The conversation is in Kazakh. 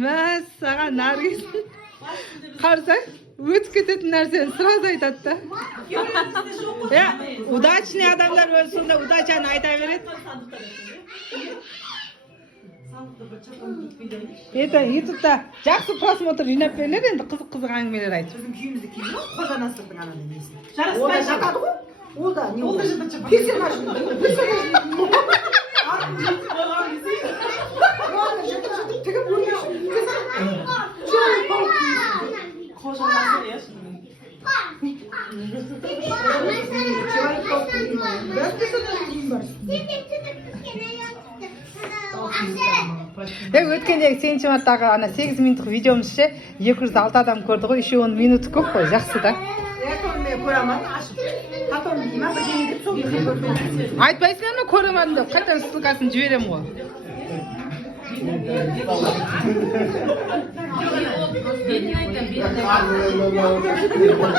Мәссаған Наргиз. Қарасай, өтіп кететін нәрсені сразу айтады да. Удачный адамдар өзі сонда удачаны айта береді. Это ютубта жақсы просмотр жинап беріледі, енді қызық әңгімелер айтып. Біздің күйімізді киіп жүр, қожа Насырдың анандай несі. Жараспай жатады ғой. Ол да не ол? Персонаж. Тігіп өңдешін. Қожа Насыр еш. Өткенде сен чематтағы ана 8 минуттық видеомызше 206 адам көрді ғой, еще 10 минут көп қой, жақсы да. Мен көремін, ашып. Потом деймін, бірдеңе деп сол айтпайсың ана көремін деп, қайтадан ссылкасын жіберем ғой.